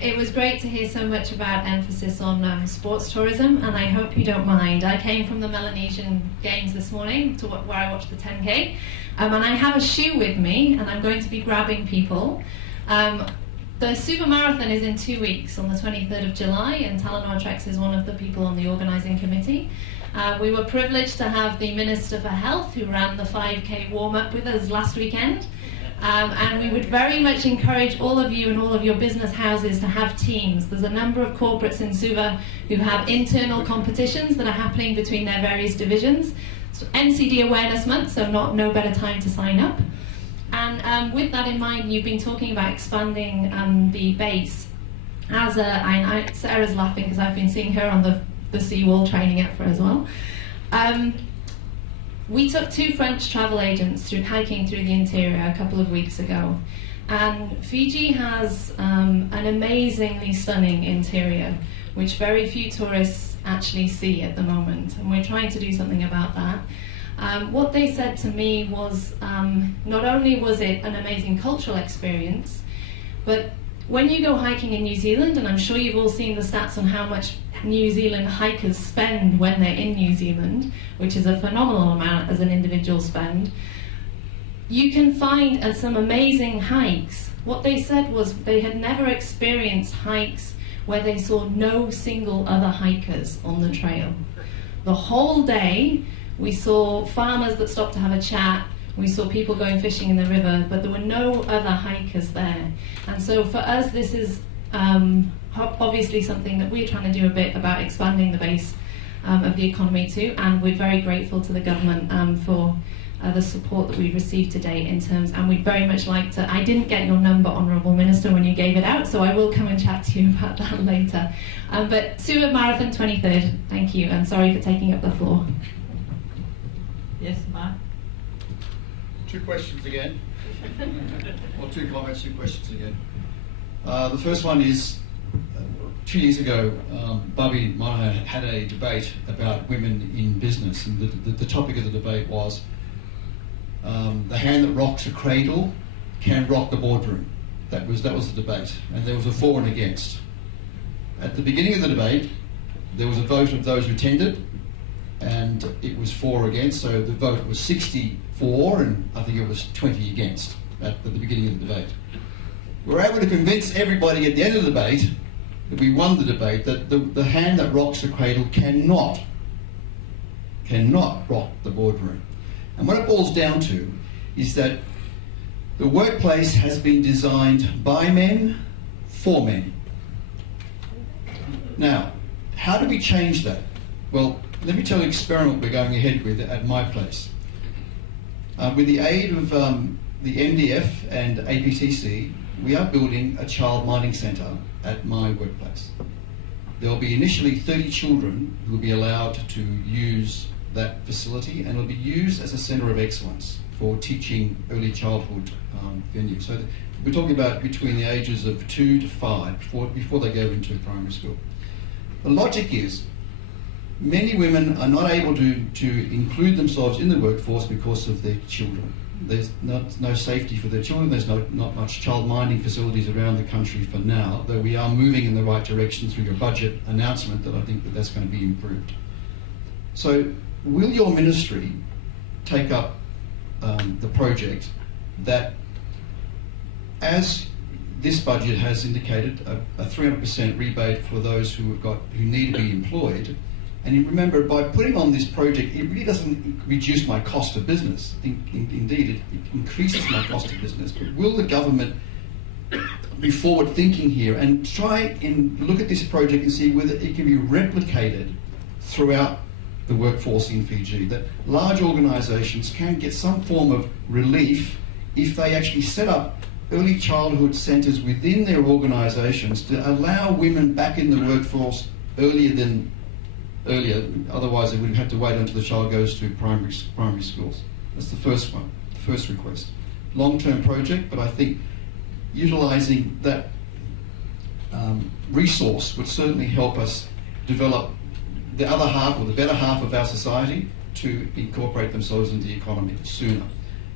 It was great to hear so much about emphasis on sports tourism, and I hope you don't mind. I came from the Melanesian Games this morning to where I watched the 10K, and I have a shoe with me, and I'm going to be grabbing people. The Suva Marathon is in 2 weeks, on the 23rd of July, and Talanoa Treks is one of the people on the organising committee. We were privileged to have the Minister for Health, who ran the 5K warm-up with us last weekend. And we would very much encourage all of you and all of your business houses to have teams. There's a number of corporates in Suva who have internal competitions that are happening between their various divisions. It's NCD Awareness Month, so no better time to sign up. And with that in mind, you've been talking about expanding the base. Sarah's laughing because I've been seeing her on the seawall training it for as well. We took 2 French travel agents hiking through the interior a couple of weeks ago, and Fiji has an amazingly stunning interior, which very few tourists actually see at the moment, and we're trying to do something about that. What they said to me was, not only was it an amazing cultural experience, but when you go hiking in New Zealand, and I'm sure you've all seen the stats on how much New Zealand hikers spend when they're in New Zealand, which is a phenomenal amount as an individual spend, you can find at some amazing hikes. What they said was they had never experienced hikes where they saw no single other hikers on the trail. The whole day we saw farmers that stopped to have a chat, we saw people going fishing in the river, but there were no other hikers there. And so for us, this is obviously something that we're trying to do a bit about expanding the base of the economy too, and we're very grateful to the government for the support that we've received to date in terms, and we'd very much like to, I didn't get your number, Honourable Minister, when you gave it out, so I will come and chat to you about that later. But Suva Marathon 23rd, thank you, and sorry for taking up the floor. Yes, Mark? 2 questions again. Or 2 comments, 2 questions again. The first one is, 2 years ago, Bobby Monahan had a debate about women in business, and the topic of the debate was the hand that rocks a cradle can rock the boardroom. That was the debate, and there was a for and against. At the beginning of the debate, there was a vote of those who attended, and it was for or against, so the vote was 60 for, and I think it was 20 against at the beginning of the debate. We were able to convince everybody at the end of the debate that we won the debate, that the hand that rocks the cradle cannot rock the boardroom. And what it boils down to is that the workplace has been designed by men for men. Now, how do we change that? Well, let me tell you an experiment we're going ahead with at my place. With the aid of the MDF and APTC, we are building a child minding centre at my workplace. There will be initially 30 children who will be allowed to use that facility, and it will be used as a centre of excellence for teaching early childhood venues. So we're talking about between the ages of 2 to 5, before they go into primary school. The logic is, many women are not able to include themselves in the workforce because of their children. There's no safety for their children. There's not much child minding facilities around the country for now, though we are moving in the right direction through your budget announcement that I think that's going to be improved. So will your ministry take up the project that, as this budget has indicated, a 300% rebate for those who need to be employed? And you remember, by putting on this project, it really doesn't reduce my cost of business. Indeed, it increases my cost of business. But will the government be forward-thinking here and try and look at this project and see whether it can be replicated throughout the workforce in Fiji, that large organisations can get some form of relief if they actually set up early childhood centres within their organisations to allow women back in the workforce earlier, otherwise they would have to wait until the child goes to primary schools. That's the first one, the first request. Long-term project, but I think utilising that resource would certainly help us develop the other half, or the better half of our society, to incorporate themselves into the economy sooner.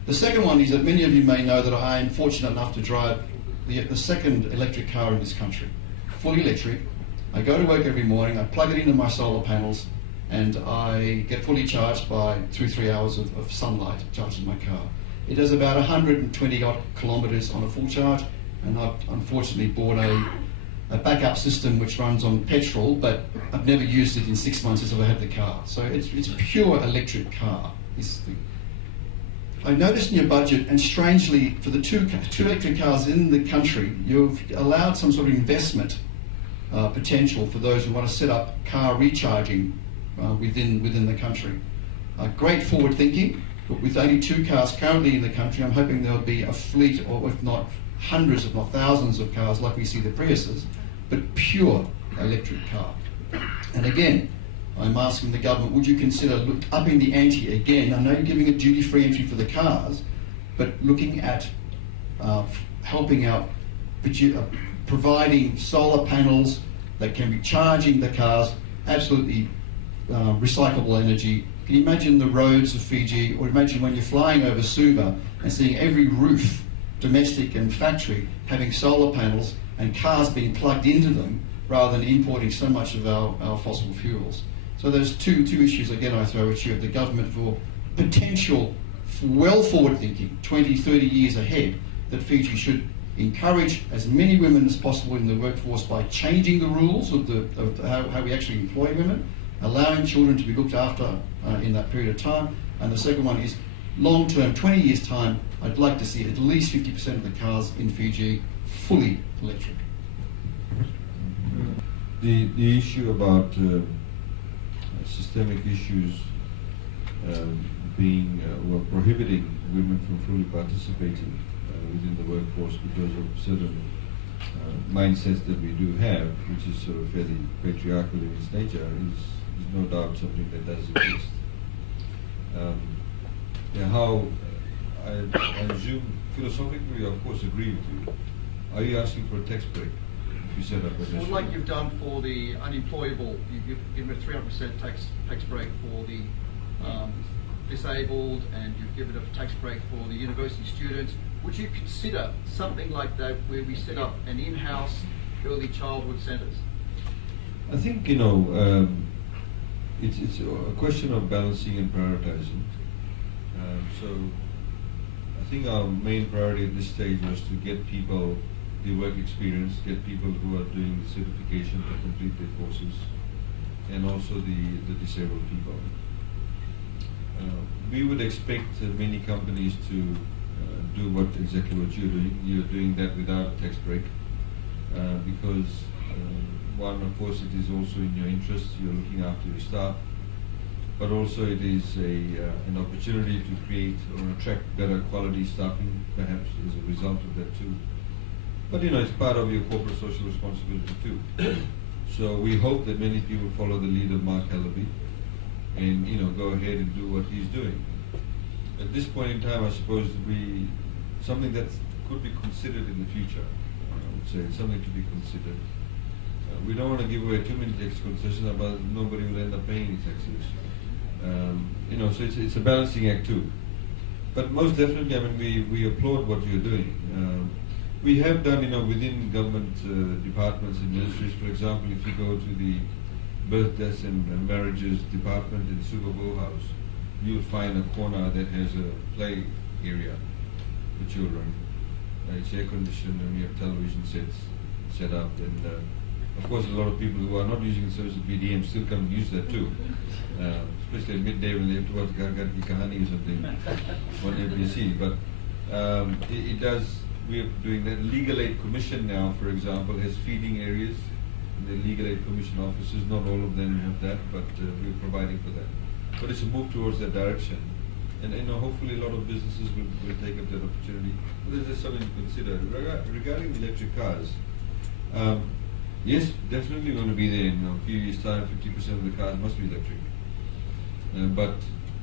The second one is that many of you may know that I am fortunate enough to drive the second electric car in this country, fully electric. I go to work every morning, I plug it into my solar panels, and I get fully charged by 2-3 hours of sunlight charging my car. It does about 120 odd kilometres on a full charge, and I've unfortunately bought a backup system which runs on petrol, but I've never used it in 6 months since I've had the car. So it's a pure electric car, this thing. I noticed in your budget, and strangely, for the two electric cars in the country, you've allowed some sort of investment potential for those who want to set up car recharging within the country. Great forward thinking, but with only 2 cars currently in the country, I'm hoping there'll be a fleet, or if not hundreds, if not thousands of cars like we see the Priuses, but pure electric car. And again, I'm asking the government, would you consider upping the ante again? I know you're giving a duty-free entry for the cars, but looking at helping out, providing solar panels that can be charging the cars, absolutely recyclable energy. Can you imagine the roads of Fiji, or imagine when you're flying over Suva and seeing every roof, domestic and factory, having solar panels and cars being plugged into them rather than importing so much of our fossil fuels. So there's two issues again I throw at you, the government for potential, well forward thinking, 20, 30 years ahead, that Fiji should encourage as many women as possible in the workforce by changing the rules of how we actually employ women, allowing children to be looked after in that period of time. And the second one is long term, 20 years time, I'd like to see at least 50% of the cars in Fiji fully electric. The issue about systemic issues or prohibiting women from fully participating within the workforce because of certain mindsets that we do have, which is sort of fairly patriarchal in its nature, is no doubt something that does exist. How I assume philosophically, of course, agree with you. Are you asking for a tax break if you set up a well, like you've done for the unemployable, you've given a 300% tax break for the disabled, and you've given a tax break for the university students. Would you consider something like that, where we set up an in-house early childhood centres? I think it's a question of balancing and prioritising. So I think our main priority at this stage was to get people the work experience, get people who are doing the certification to complete their courses, and also the disabled people. We would expect many companies to do exactly what you're doing. You're doing that without a tax break because one, of course, it is also in your interest. You're looking after your staff, but also it is an opportunity to create or attract better quality staffing, perhaps as a result of that too. But it's part of your corporate social responsibility too. So we hope that many people follow the lead of Mark Hallaby and go ahead and do what he's doing. At this point in time, I suppose something that could be considered in the future. I would say something to be considered. We don't want to give away too many tax concessions, but nobody will end up paying any taxes. So it's a balancing act too. But most definitely, I mean, we applaud what you're doing. We have done, within government departments and ministries, for example, if you go to the birth, deaths and marriages department in Suva House, you'll find a corner that has a play area for children. It's air conditioned and we have television sets set up, and of course a lot of people who are not using the service of BDM still come and use that too, especially at midday when they have to watch Gargarki Kahani or something on ABC. But it does. We are doing that. Legal Aid Commission now, for example, has feeding areas. The Legal Aid Commission offices, not all of them have that, but we're providing for that. But it's a move towards that direction. And hopefully a lot of businesses will take up that opportunity. But there's just something to consider. Regarding the electric cars, yes, definitely going to be there in a few years' time. 50% of the cars must be electric. But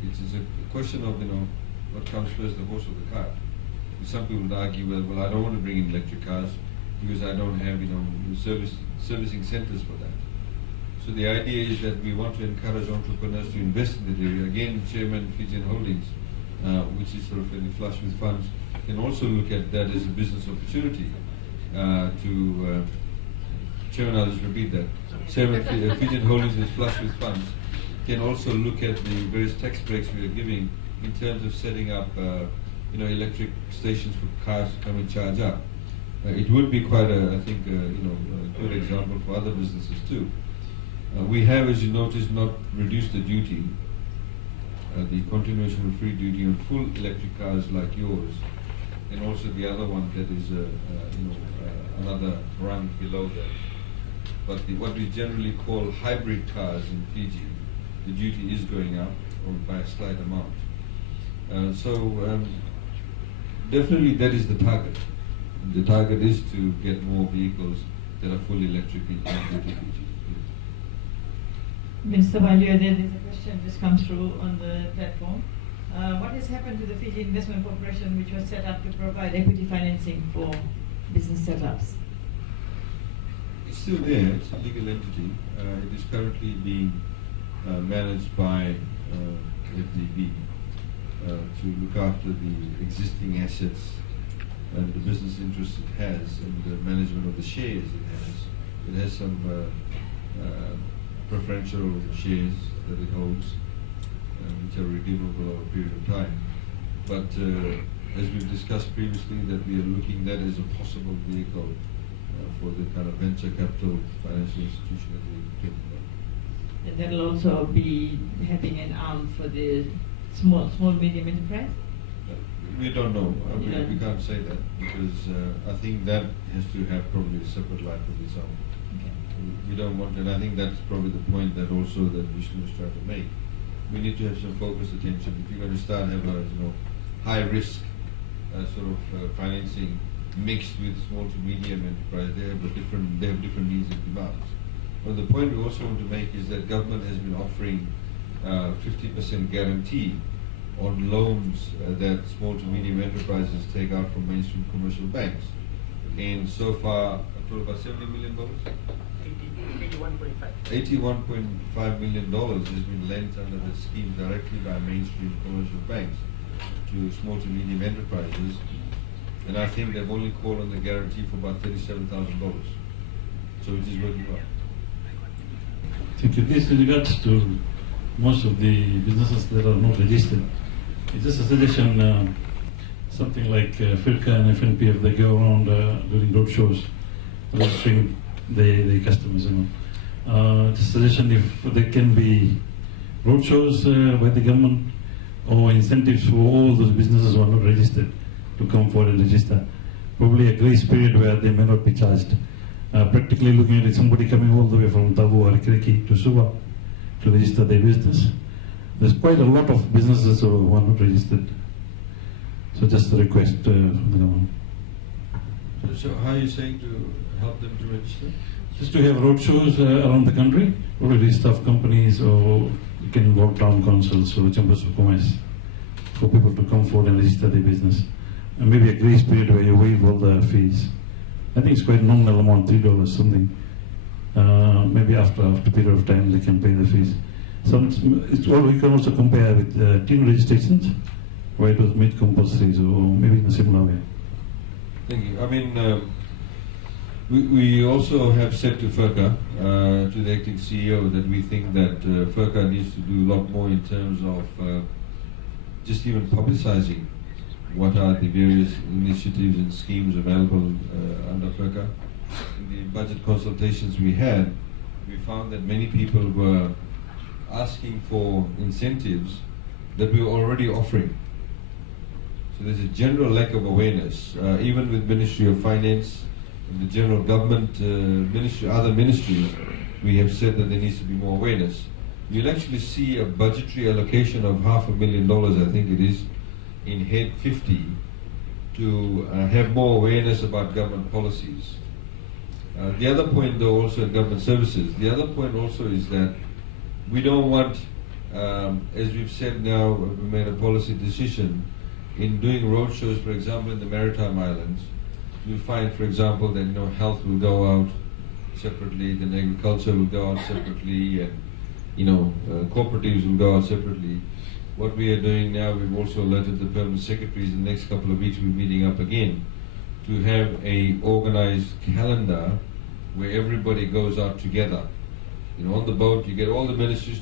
it's a question of, what comes first, the horse or the cart. Some people would argue, well, I don't want to bring in electric cars because I don't have, servicing centers for that. So the idea is that we want to encourage entrepreneurs to invest in that area. Again, Chairman Fijian Holdings, which is sort of fairly flush with funds, can also look at that as a business opportunity Chairman, I'll just repeat that. Fijian Holdings is flush with funds. Can also look at the various tax breaks we are giving in terms of setting up, electric stations for cars to come and charge up. It would be quite a good example for other businesses too. We have, as you notice, not reduced the duty, the continuation of free duty on full electric cars like yours, and also the other one that is, another rung below that. But what we generally call hybrid cars in Fiji, the duty is going up by a slight amount. Definitely that is the target. The target is to get more vehicles that are fully electric in Fiji. Minister, while you're there, there's a question just come through on the platform. What has happened to the Fiji Investment Corporation, which was set up to provide equity financing for business setups? It's still there. It's a legal entity. It is currently being managed by FDB to look after the existing assets and the business interests it has and the management of the shares it has. It has some preferential shares that it holds, which are redeemable over a period of time. But as we've discussed previously, that we are looking at that as a possible vehicle for the kind of venture capital financial institution that we're talking about. And that will also be having an arm for the small, medium enterprise? We don't know. We can't say that because I think that has to have probably a separate life of its own. Okay. We don't want, and I think that's probably the point that also that Vishnu was trying to make. We need to have some focused attention. If you're going to start have a high risk financing mixed with small to medium enterprise, they have different needs and demands. But the point we also want to make is that government has been offering 50% guarantee on loans that small to medium enterprises take out from mainstream commercial banks. And so far, a total about $70 million? $81.5 million has been lent under the scheme directly by mainstream commercial banks to small to medium enterprises. And I think they've only called on the guarantee for about $37,000. So it is working well. Thank you. This in regards to most of the businesses that are not registered. It's just a suggestion, something like FIRCA and FNPF, they go around during road shows, registering the customers. Just a suggestion if there can be road shows by the government or incentives for all those businesses who are not registered to come forward and register. Probably a grace period where they may not be charged. Practically looking at it, somebody coming all the way from Tavu or Kiriki to Suva to register their business. There's quite a lot of businesses who are not registered. So just a request from the government. So how are you saying to help them to register? Just to have road shows around the country, probably staff companies, or you can involve town councils or chambers of commerce for people to come forward and register their business. And maybe a grace period where you waive all the fees. I think it's quite nominal amount, $3 something. Maybe after a period of time they can pay the fees. So we can also compare with team registrations, where it was made compulsory, so maybe in a similar way. Thank you. I mean, we also have said to FIRCA, to the acting CEO, that we think that FIRCA needs to do a lot more in terms of just even publicizing what are the various initiatives and schemes available under FIRCA. In the budget consultations we had, we found that many people were asking for incentives that we were already offering. So there's a general lack of awareness, even with Ministry of Finance and the general government ministry, other ministries, we have said that there needs to be more awareness. You'll actually see a budgetary allocation of $500,000, I think it is, in Head 50 to have more awareness about government policies. The other point though also in government services, the other point also is that we don't want, as we've said now, we made a policy decision in doing roadshows, for example, in the Maritime Islands. You'll find, for example, that health will go out separately, then agriculture will go out separately, and cooperatives will go out separately. What we are doing now, we've also alerted the permanent secretaries in the next couple of weeks we're meeting up again to have a organized calendar where everybody goes out together. On the boat, you get all the ministers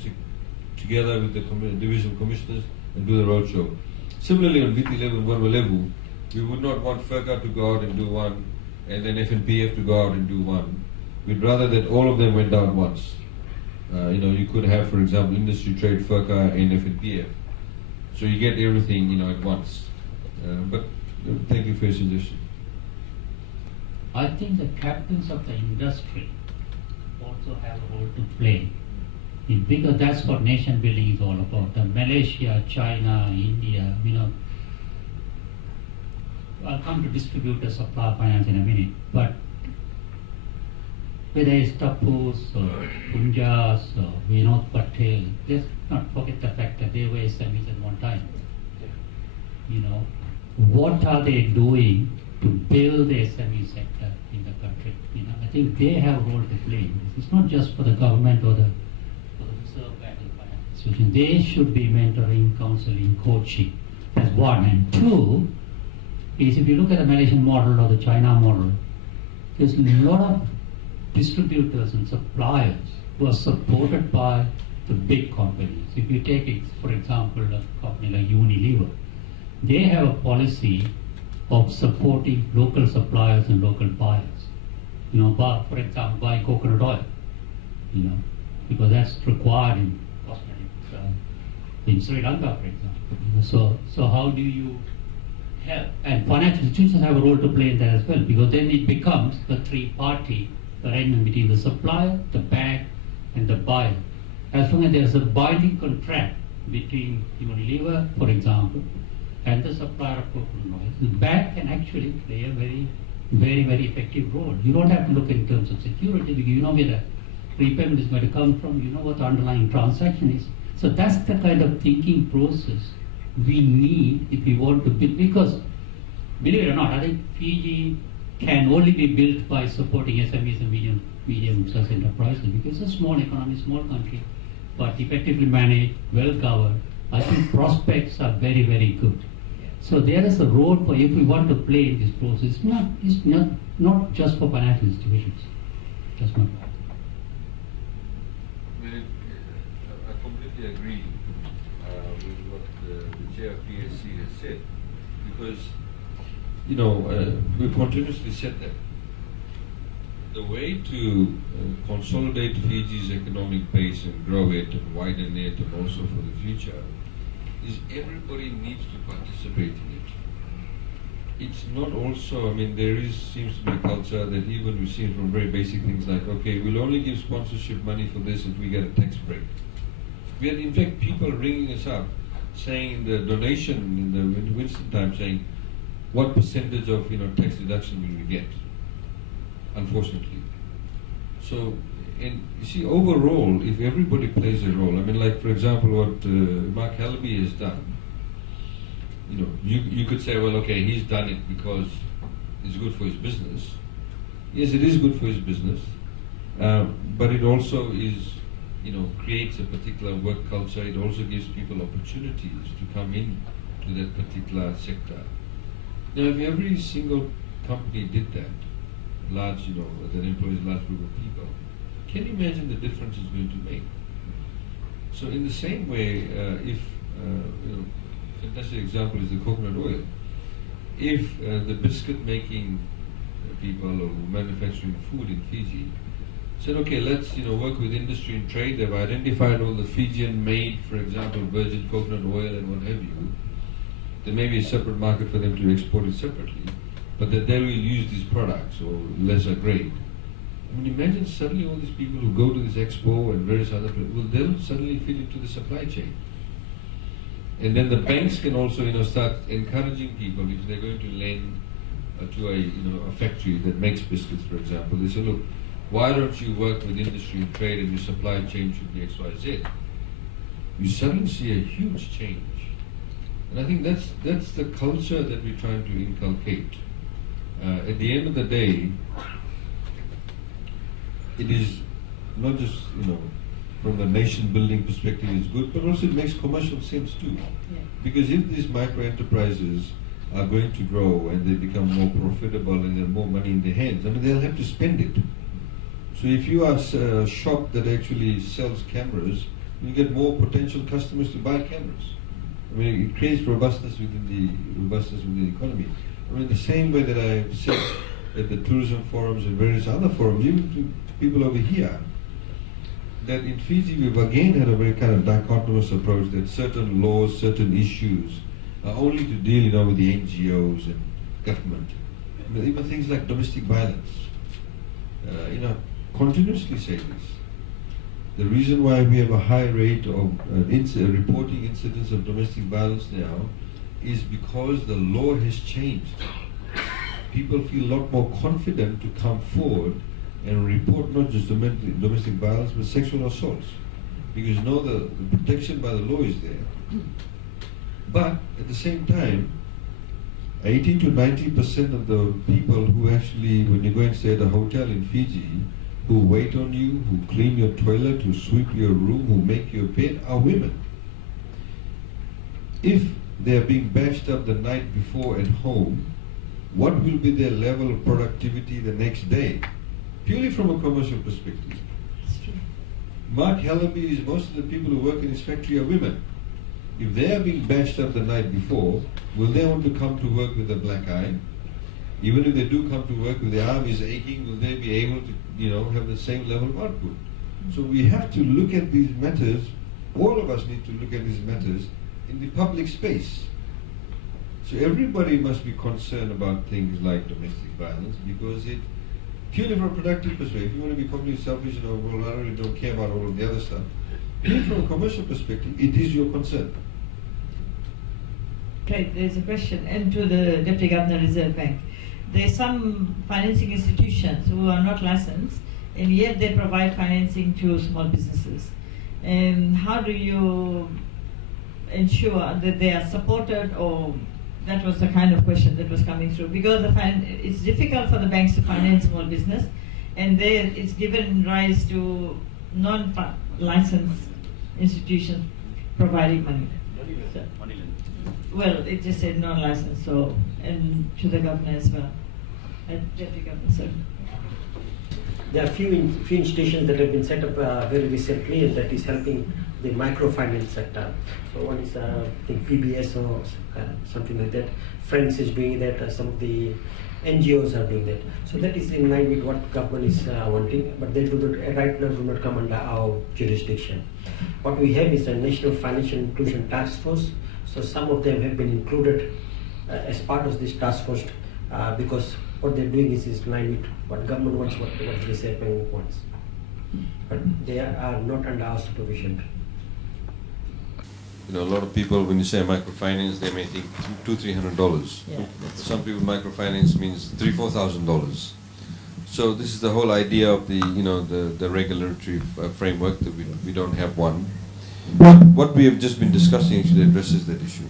together with the division commissioners and do the roadshow. Similarly, on VT level, level, we would not want FERCA to go out and do one, and then FNPF to go out and do one. We'd rather that all of them went out once. You could have, for example, industry, trade, FERCA, and FNPF. So you get everything, at once. But thank you for your suggestion. I think the captains of the industry also have a role to play, because that's what nation building is all about. Malaysia, China, India, I'll come to distributor supply finance in a minute, but whether it's Tapus or Punjas or Vinod Patel, let's not forget the fact that they were SMEs at one time. What are they doing to build the SME sector in the country? I think they have a role to play. It's not just for the government or the Reserve Bank or financial institution. They should be mentoring, counseling, coaching. That's one. And two is, if you look at the Malaysian model or the China model, there's a lot of distributors and suppliers who are supported by the big companies. If you take, for example, a company like Unilever, they have a policy of supporting local suppliers and local buyers. For example, buy coconut oil, because that's required in cosmetics in Sri Lanka, for example. So how do you help? And financial institutions have a role to play in that as well, because then it becomes a three-party arrangement between the supplier, the bank, and the buyer. As long as there's a binding contract between Unilever, for example, and the supplier of coconut oil, the bank can actually play a very, very, very effective role. You don't have to look in terms of security, because you know where the repayment is going to come from, you know what the underlying transaction is. So that's the kind of thinking process we need if we want to build, because believe it or not, I think Fiji can only be built by supporting SMEs and medium-sized enterprises, because it's a small economy, small country, but effectively managed, well governed. I think prospects are very, very good. So there is a role for, if we want to play in this process. It's not just for financial institutions. That's my point. I completely agree with what the chair of PSC has said, because we continuously said that the way to consolidate Fiji's economic base and grow it and widen it, and also for the future, is everybody needs to participate in it. It's not also, there seems to be a culture that even we've seen from very basic things like, okay, we'll only give sponsorship money for this if we get a tax break. We had in fact people ringing us up saying the donation in the Winston time, saying, what percentage of tax deduction will we get? Unfortunately. So, and you see, overall, if everybody plays a role, like for example, what Mark Helby has done, you could say, well, okay, he's done it because it's good for his business. Yes, it is good for his business, but it also is, creates a particular work culture. It also gives people opportunities to come in to that particular sector. Now, if every single company did that, large, that employs a large group of people, can you imagine the difference it's going to make? So in the same way, if, fantastic example is the coconut oil. If the biscuit making people or manufacturing food in Fiji said, okay, let's work with industry and trade, they've identified all the Fijian made, for example, virgin coconut oil and what have you, there may be a separate market for them to export it separately, but that they will use these products or lesser grade. Imagine suddenly all these people who go to this expo and various other places, will they'll suddenly fit into the supply chain. And then the banks can also start encouraging people, if they're going to lend to a factory that makes biscuits, for example. They say, look, why don't you work with industry and trade, and your supply chain should be X, Y, Z. You suddenly see a huge change. And I think that's the culture that we're trying to inculcate. At the end of the day, it is not just, from the nation building perspective it's good, but also it makes commercial sense too. Yeah. Because if these micro enterprises are going to grow and they become more profitable and they have more money in their hands, I mean, they'll have to spend it. So if you are a shop that actually sells cameras, you get more potential customers to buy cameras. I mean, it creates robustness within the economy. I mean, the same way that I've said at the tourism forums and various other forums, even to people over here, that in Fiji we've again had a very kind of dichotomous approach that certain laws, certain issues are only to deal, with the NGOs and government. I mean, even things like domestic violence. Continuously say this. The reason why we have a high rate of reporting incidents of domestic violence now is because the law has changed. People feel a lot more confident to come forward and report not just domestic violence but sexual assaults, because the protection by the law is there. But at the same time, 80 to 90% of the people who actually, when you go and stay at a hotel in Fiji, who wait on you, who clean your toilet, who sweep your room, who make your bed, are women. If they are being bashed up the night before at home, what will be their level of productivity the next day? Purely from a commercial perspective. Mark Hallaby is most of the people who work in his factory are women. If they are being bashed up the night before, will they want to come to work with a black eye? Even if they do come to work with their arm is aching, will they be able to, have the same level of output? So we have to look at these matters, all of us need to look at these matters in the public space. So everybody must be concerned about things like domestic violence, because it, purely from a productive perspective, if you want to be completely selfish and I really don't care about all of the other stuff, purely from a commercial perspective, it is your concern. Okay, there's a question, and to the Deputy Governor Reserve Bank. There are some financing institutions who are not licensed, and yet they provide financing to small businesses. And how do you ensure that they are supported, or that was the kind of question that was coming through? Because it's difficult for the banks to finance small business, and it's given rise to non-licensed institutions providing money. Well, it just said non-licensed, so, and to the governor as well. Deputy Governor, sir. There are few institutions that have been set up very recently, and that is helping the microfinance sector. So one is I think PBS or something like that. Friends is doing that. Some of the NGOs are doing that. So that is in line with what government is wanting, but they do not, right now do not come under our jurisdiction. What we have is a National Financial Inclusion Task Force. So some of them have been included as part of this task force because what they're doing is in line with what government wants, what the Reserve Bank wants. But they are not under our supervision. A lot of people, when you say microfinance, they may think $200-300. Yeah, Some people, microfinance means $3,000-4,000. So this is the whole idea of the the regulatory framework, that we don't have one. What we have just been discussing actually addresses that issue.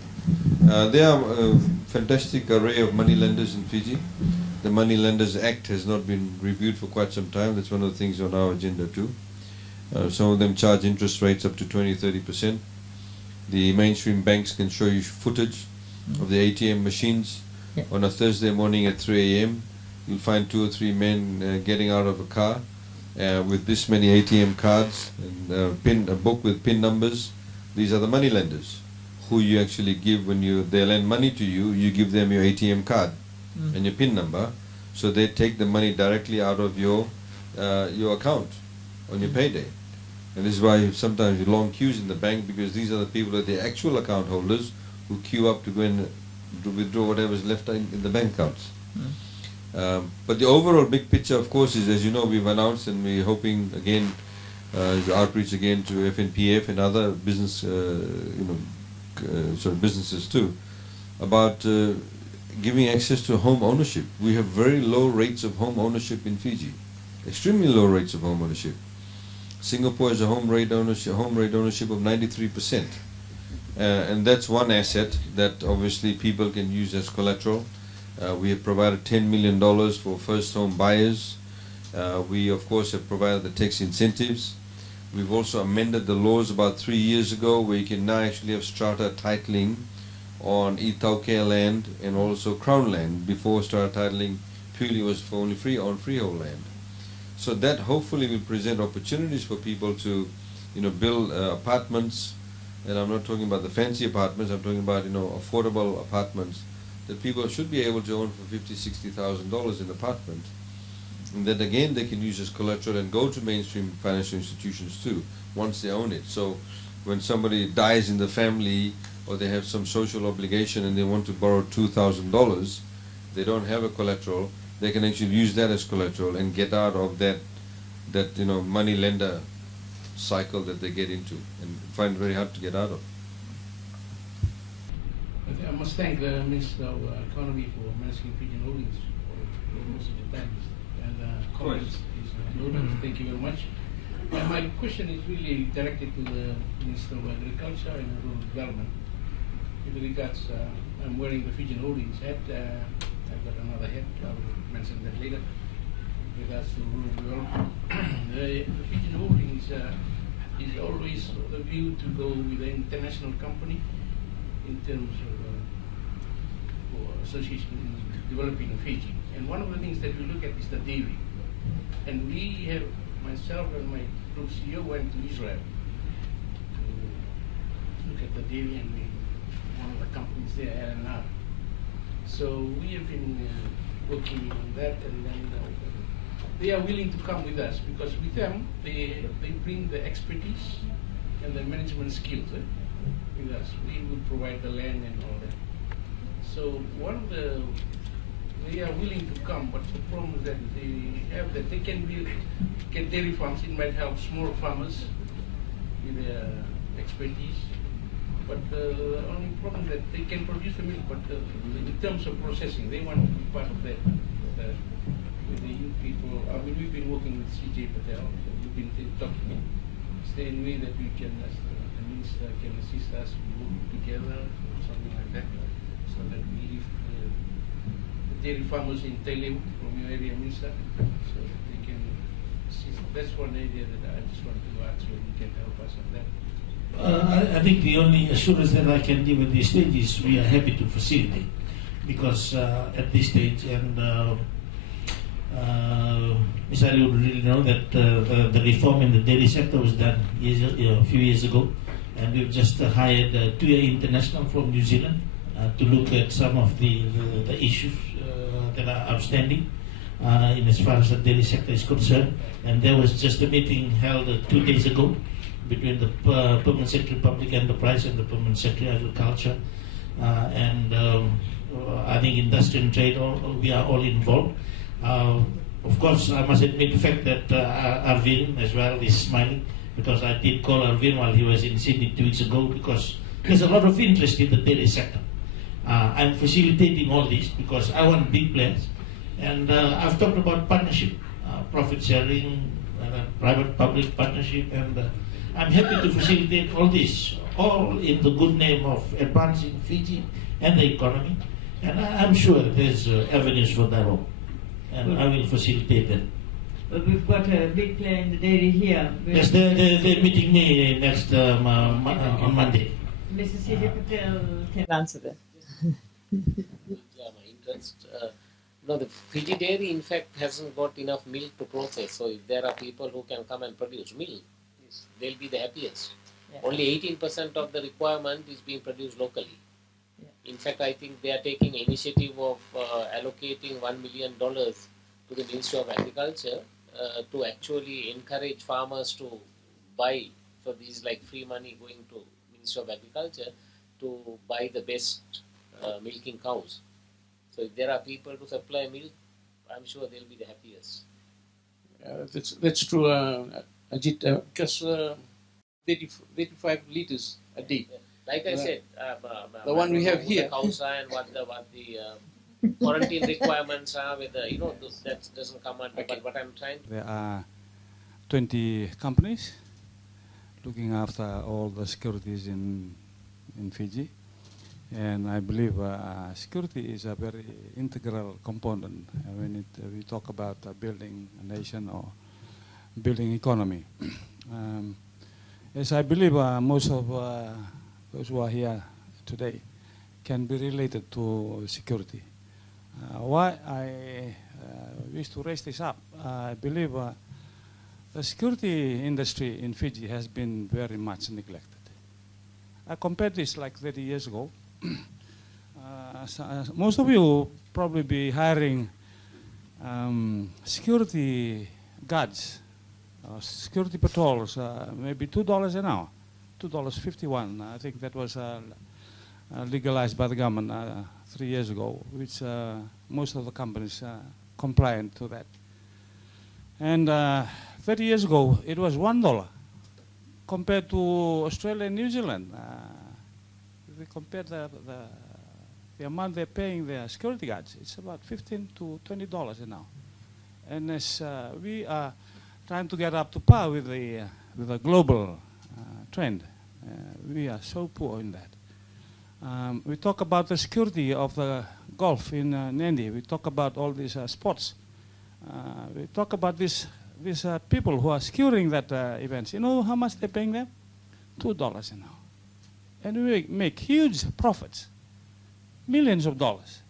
There are a fantastic array of money lenders in Fiji. The Money Lenders Act has not been reviewed for quite some time. That's one of the things on our agenda too. Some of them charge interest rates up to 20-30%. The mainstream banks can show you footage of the ATM machines. Yeah. On a Thursday morning at 3 a.m. you'll find 2 or 3 men getting out of a car with this many ATM cards and a book with PIN numbers. These are the money lenders who you actually give when they lend money to you. You give them your ATM card and your PIN number, so they take the money directly out of your account on your payday. And this is why sometimes you long queues in the bank, because these are the people that the actual account holders who queue up to go and to withdraw whatever's left in the bank accounts. But the overall big picture, of course, is, as you know, we've announced, and we're hoping again, outreach again to FNPF and other business, businesses too, about giving access to home ownership. We have very low rates of home ownership in Fiji, extremely low rates of home ownership. Singapore has a home rate ownership of 93%, and that's one asset that obviously people can use as collateral. We have provided $10 million for first home buyers. We of course have provided the tax incentives. We've also amended the laws about 3 years ago, where you can now actually have strata titling on Itauke land and also Crown land. Before start titling, purely was for only freehold land. So that hopefully will present opportunities for people to, build apartments. And I'm not talking about the fancy apartments. I'm talking about affordable apartments that people should be able to own for $50,000-$60,000 an apartment. And then again they can use as collateral and go to mainstream financial institutions too once they own it. So when somebody dies in the family or they have some social obligation and they want to borrow $2,000, they don't have a collateral, they can actually use that as collateral and get out of that money lender cycle that they get into and find it very hard to get out of. I must thank the Minister of Economy for managing Fijian Holdings for most of the time. And comments is noted. Thank you very much. My question is really directed to the Minister of Agriculture and Rural Development. With regards, I'm wearing the Fijian Holdings hat. I've got another hat. I will mention that later. With regards to rural development, the Fijian Holdings is always the view to go with an international company in terms of for association in developing Fiji. And one of the things that we look at is the dairy. And we have, myself and my group CEO went to Israel to look at the dairy, and one of the companies there, LNR. So we have been working on that, and then they are willing to come with us because with them they bring the expertise and the management skills with us. We will provide the land and all that. So they are willing to come, but the problem is that they can get dairy farms. It might help small farmers with their expertise. But the only problem is that they can produce the milk, but in terms of processing, they want to be part of that. With the young people, I mean, we've been working with CJ Patel, so we've been talking. Is there any way that we can, as the Minister can assist us, we work together, or something like that, so that we live the dairy farmers in Telem from your area, Minister, so they can assist. That's one area that I just want to ask whether you can help us on that. I think the only assurance that I can give at this stage is we are happy to facilitate, because at this stage, and Ms. Ali would really know that the reform in the dairy sector was done a few years ago, and we've just hired two international from New Zealand to look at some of the issues that are outstanding in as far as the dairy sector is concerned. And there was just a meeting held 2 days ago between the Permanent Secretary Public Enterprise and the Permanent Secretary Agriculture, and I think Industry and Trade, we are all involved. Of course, I must admit the fact that Arvin as well is smiling, because I did call Arvin while he was in Sydney 2 weeks ago, because there's a lot of interest in the dairy sector. I'm facilitating all this because I want big players, and I've talked about partnership, profit sharing, private-public partnership, and I'm happy to facilitate all this, all in the good name of advancing Fiji and the economy, and I'm sure there's avenues for that all. And I will facilitate that. But we've got a big player in the dairy here. Yes, they're meeting me next on Monday. Mr. C.J. Patel can answer that. Yeah, my interest. No, the Fiji dairy, in fact, hasn't got enough milk to process. So if there are people who can come and produce milk, they'll be the happiest. Yeah. Only 18% of the requirement is being produced locally. In fact, I think they are taking initiative of allocating $1 million to the Ministry of Agriculture to actually encourage farmers to buy. So this is like free money going to Ministry of Agriculture to buy the best milking cows. So if there are people to supply milk, I'm sure they'll be the happiest. That's true, Ajit, because 35 liters a day. Yeah. Like I said, the one we have here. The cows are and what the quarantine requirements are, whether that doesn't come under. Okay. But what I'm trying. There are 20 companies looking after all the securities in Fiji, and I believe security is a very integral component when we talk about building a nation or building economy. Yes, I believe most of those who are here today can be related to security. Why I wish to raise this up, I believe the security industry in Fiji has been very much neglected. I compared this like 30 years ago. Most of you probably be hiring security guards, security patrols, maybe $2 an hour, $2.51. I think that was legalized by the government 3 years ago, which most of the companies compliant to that. And 30 years ago, it was $1 compared to Australia and New Zealand. If we compare the amount they're paying their security guards, it's about $15 to $20 an hour. And as we are trying to get up to par with the global trend, we are so poor in that. We talk about the security of the golf in Nandi. We talk about all these sports. We talk about these people who are securing that events. You know how much they're paying them? $2 an hour. And we make huge profits, millions of dollars.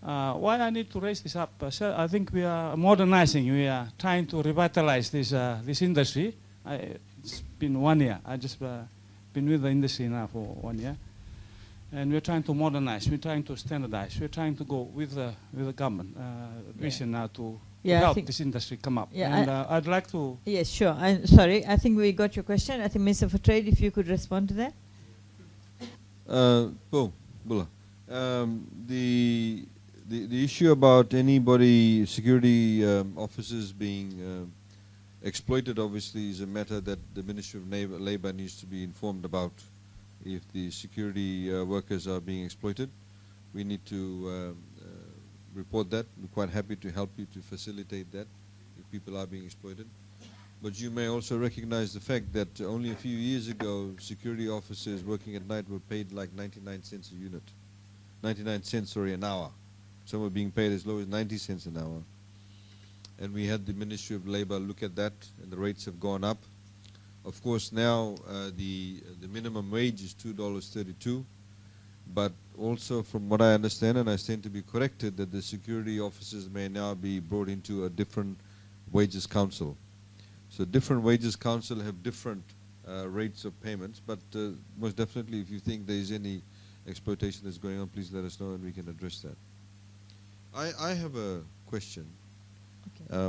Why I need to raise this up? Sir, I think we are modernizing. We are trying to revitalize this industry. It's been 1 year. I just been with the industry now for 1 year. And we're trying to modernize. We're trying to standardize. We're trying to go with the government vision now to help this industry come up. Yeah, and I'd like to... Yes, sure. I'm sorry. I think we got your question. I think Minister for Trade, if you could respond to that. The issue about anybody, security officers being exploited, obviously is a matter that the Ministry of Labour needs to be informed about. If the security workers are being exploited, we need to report that. We're quite happy to help you to facilitate that if people are being exploited. But you may also recognize the fact that only a few years ago, security officers working at night were paid like 99 cents a unit. 99 cents, sorry, an hour. Some were being paid as low as 90 cents an hour. And we had the Ministry of Labour look at that, and the rates have gone up. Of course, now the minimum wage is $2.32, but also from what I understand, and I stand to be corrected, that the security officers may now be brought into a different wages council. So different wages council have different rates of payments, but most definitely if you think there is any exploitation that's going on, please let us know and we can address that. I have a question.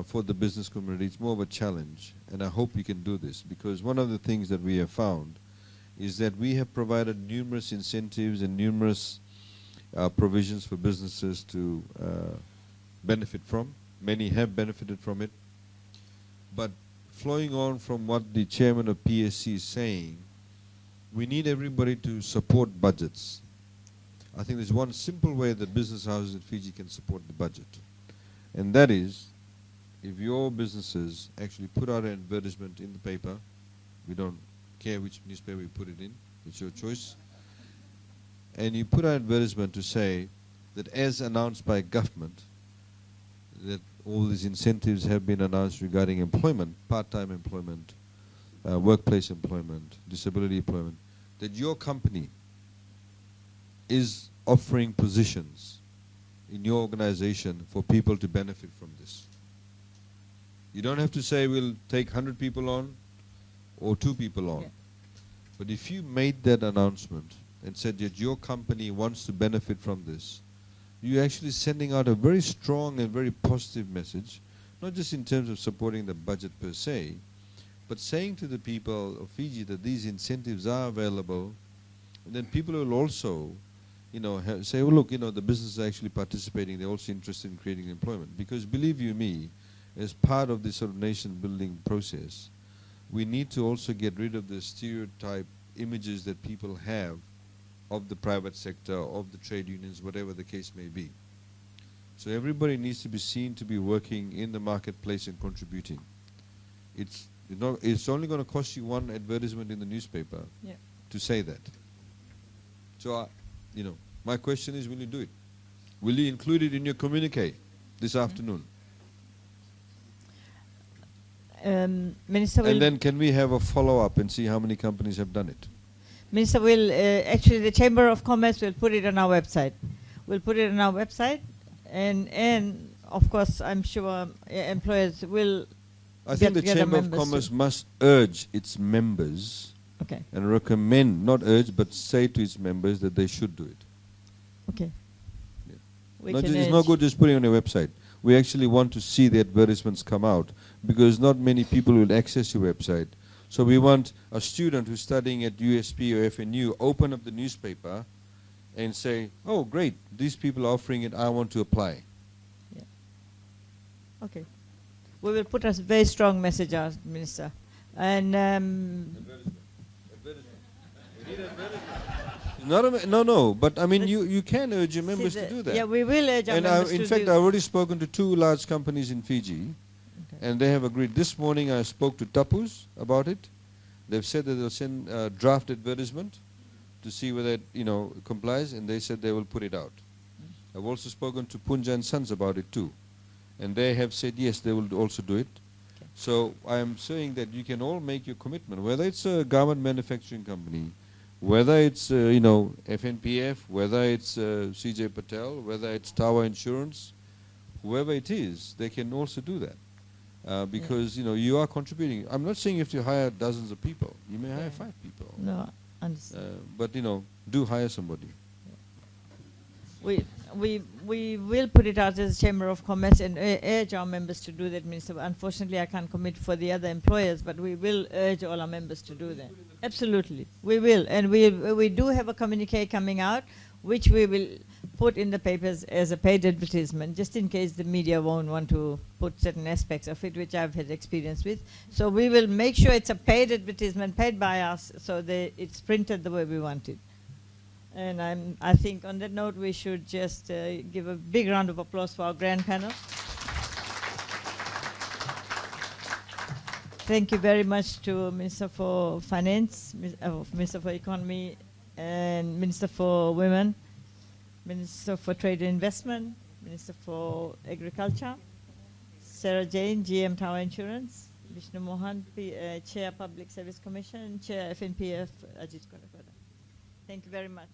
For the business community. It's more of a challenge, and I hope we can do this, because one of the things that we have found is that we have provided numerous incentives and numerous provisions for businesses to benefit from. Many have benefited from it, but flowing on from what the chairman of PSC is saying, we need everybody to support budgets. I think there's one simple way that business houses in Fiji can support the budget, and that is if your businesses actually put out an advertisement in the paper. We don't care which newspaper you put it in, it's your choice. And you put out an advertisement to say that as announced by government, that all these incentives have been announced regarding employment, part-time employment, workplace employment, disability employment, that your company is offering positions in your organization for people to benefit from this. You don't have to say we'll take 100 people on or 2 people on. But if you made that announcement and said that your company wants to benefit from this, you're actually sending out a very strong and very positive message, not just in terms of supporting the budget per se, but saying to the people of Fiji that these incentives are available, and then people will also, say, oh look, the business is actually participating, they're also interested in creating employment. Because believe you me, as part of this sort of nation building process, we need to also get rid of the stereotype images that people have of the private sector, of the trade unions, whatever the case may be. So everybody needs to be seen to be working in the marketplace and contributing. It's only going to cost you one advertisement in the newspaper to say that. So, my question is, will you do it? Will you include it in your communique this afternoon? Minister, and then can we have a follow-up and see how many companies have done it? Minister will, actually the Chamber of Commerce will put it on our website. We'll put it on our website, and of course I'm sure employers will I think the Chamber of Commerce must urge its members and recommend, not urge, but say to its members that they should do it. Okay. Yeah. It's not good just putting it on a website. We actually want to see the advertisements come out, because not many people will access your website. So we want a student who's studying at USP or FNU open up the newspaper and say, oh great, these people are offering it, I want to apply. Yeah. Okay. We will put a very strong message out, Minister. And no, but I mean you can urge your members to do that. Yeah, we will urge our members to do that. In fact, I've already spoken to 2 large companies in Fiji, and they have agreed. This morning I spoke to Tapus about it. They've said that they'll send a draft advertisement to see whether it complies, and they said they will put it out. I've also spoken to Punja and Sons about it too, and they have said yes, they will also do it. So I am saying that you can all make your commitment, whether it's a garment manufacturing company, whether it's FNPF, whether it's CJ Patel, whether it's Tower Insurance, whoever it is, they can also do that. Because you are contributing. I'm not saying you have to hire dozens of people. You may hire 5 people. No, understand. But do hire somebody. We will put it out as a Chamber of Commerce and urge our members to do that, Minister. Unfortunately, I can't commit for the other employers, but we will urge all our members to do that. Absolutely, we will. And we do have a communique coming out, which we will put in the papers as a paid advertisement, just in case the media won't want to put certain aspects of it, which I've had experience with. So we will make sure it's a paid advertisement, paid by us, so that it's printed the way we want it. And I think on that note, we should just give a big round of applause for our grand panel. Thank you very much to Minister for Finance, Minister for Economy, and Minister for Women, Minister for Trade and Investment, Minister for Agriculture, Sarah Jane, GM Tower Insurance, Vishnu Mohan, Chair Public Service Commission, Chair FNPF, Ajit Kodakoda. Thank you very much.